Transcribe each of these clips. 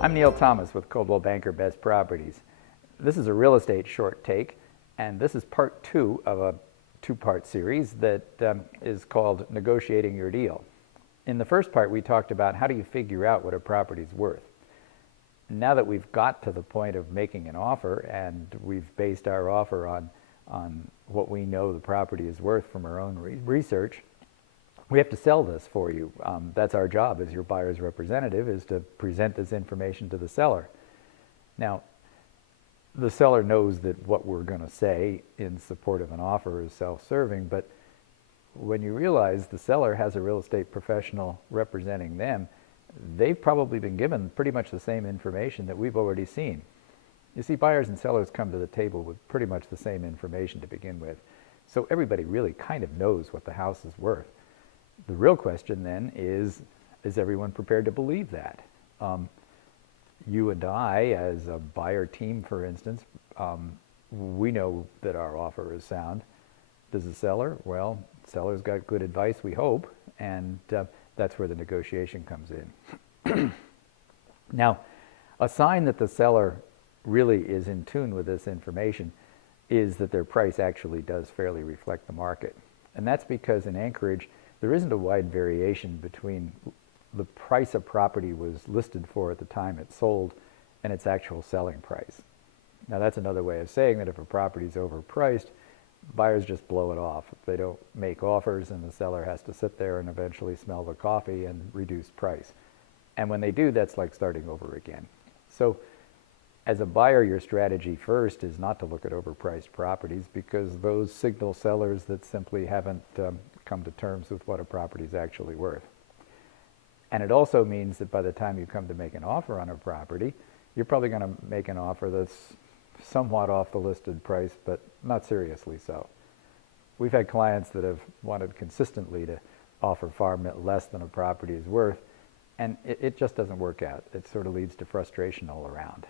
I'm Neil Thomas with Coldwell Banker Best Properties. This is a real estate short take, and this is part 2 of a two-part series that is called Negotiating Your Deal. In the first part, we talked about how do you figure out what a property's worth. Now that we've got to the point of making an offer and we've based our offer on what we know the property is worth from our own research, we have to sell this for you. That's our job as your buyer's representative, is to present this information to the seller. Now, the seller knows that what we're going to say in support of an offer is self-serving, but when you realize the seller has a real estate professional representing them, they've probably been given pretty much the same information that we've already seen. You see, buyers and sellers come to the table with pretty much the same information to begin with, so everybody really kind of knows what the house is worth. The real question then is everyone prepared to believe that? You and I, as a buyer team, for instance, we know that our offer is sound. Does the seller? Well, seller's got good advice, we hope, and that's where the negotiation comes in. Now, a sign that the seller really is in tune with this information is that their price actually does fairly reflect the market. And that's because in Anchorage, there isn't a wide variation between the price a property was listed for at the time it sold and its actual selling price. Now, that's another way of saying that if a property is overpriced, buyers just blow it off. They don't make offers, and the seller has to sit there and eventually smell the coffee and reduce price. And when they do, that's like starting over again. So as a buyer, your strategy first is not to look at overpriced properties, because those signal sellers that simply haven't come to terms with what a property is actually worth. And it also means that by the time you come to make an offer on a property, you're probably going to make an offer that's somewhat off the listed price, but not seriously so. We've had clients that have wanted consistently to offer far less than a property is worth, and it just doesn't work out. It sort of leads to frustration all around.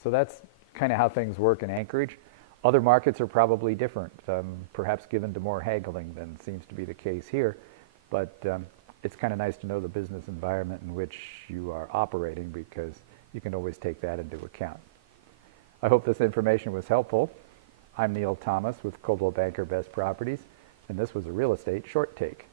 So that's kind of how things work in Anchorage. Other markets are probably different, perhaps given to more haggling than seems to be the case here, but it's kind of nice to know the business environment in which you are operating, because you can always take that into account. I hope this information was helpful. I'm Neil Thomas with Coldwell Banker Best Properties, and this was a real estate short take.